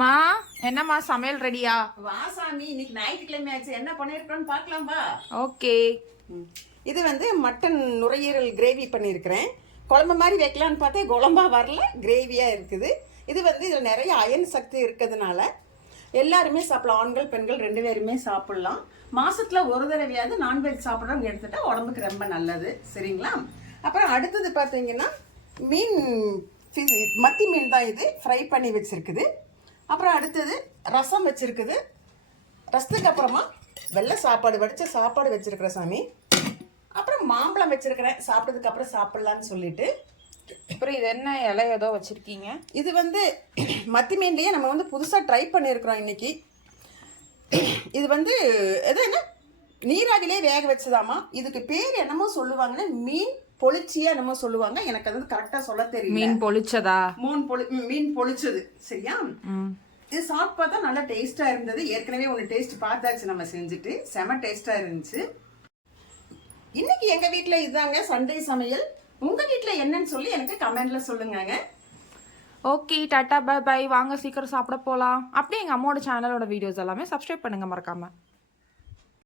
மா என்னம்மா சமையல் ரெடியா? வாசாமி இன்னைக்கு ஞாயிற்றுக்கிழமை ஆச்சு, என்ன பண்ணிருக்கோன்னு பார்க்கலாம் வா. ஓகே. இது வந்து மட்டன் நுரையீரல் கிரேவி பண்ணியிருக்கிறேன். குழம்பு மாதிரி வைக்கலான்னு பார்த்தா குழம்பா வரல, கிரேவியாக இருக்குது. இது வந்து இதில் நிறைய அயன் சக்தி இருக்கிறதுனால எல்லாருமே சாப்பிடலாம். ஆண்கள் பெண்கள் ரெண்டு பேருமே சாப்பிடலாம். மாசத்துல ஒரு தடவையாவது நான்வெஜ் சாப்பிட்றவங்க எடுத்துட்டா உடம்புக்கு ரொம்ப நல்லது. சரிங்களா? அப்புறம் அடுத்தது பார்த்தீங்கன்னா மீன், மத்தி மீன் தான் இது, ஃப்ரை பண்ணி வச்சிருக்குது. அப்புறம் அடுத்தது ரசம் வச்சிருக்குது. ரசத்துக்கு அப்புறமா வெள்ளை சாப்பாடு வடிச்ச சாப்பாடு வச்சிருக்கிற சாமி. அப்புறம் மாம்பழம் வச்சிருக்கிறேன், சாப்பிட்டதுக்கு அப்புறம் சாப்பிடலான்னு சொல்லிட்டு. அப்புறம் இது என்ன இலை ஏதோ வச்சிருக்கீங்க? இது வந்து மத்தி மீன்லயே நம்ம வந்து புதுசாக ட்ரை பண்ணியிருக்கிறோம் இன்னைக்கு. இது வந்து எது என்ன நீராவிலே வேக வச்சதாமா. இதுக்கு பேர் என்னமோ சொல்லுவாங்கன்னா மீன் பொளிச்சியா என்னமோ சொல்லுவாங்க. எனக்கு அது வந்து கரெக்டாக சொல்ல தெரியல. மீன் பொளிச்சதா? மீன் பொளிச்சது. சரியா? இது சாப்பிட்டு பார்த்தா நல்லா டேஸ்டாக இருந்தது. ஏற்கனவே ஒன்று டேஸ்ட் பார்த்தாச்சு நம்ம செஞ்சுட்டு, செம டேஸ்டாக இருந்துச்சு. இன்னைக்கு எங்கள் வீட்டில் இதுதாங்க சண்டே சமையல். உங்கள் வீட்டில் என்னன்னு சொல்லி எனக்கு கமெண்ட்ல சொல்லுங்க. Okay, tata bye bye. வாங்க சீக்கிரம் சாப்பிட போகலாம். அப்படியே எங்கள் அம்மாவோட சேனலோட வீடியோஸ் எல்லாமே சப்ஸ்கிரைப் பண்ணுங்க மறக்காம.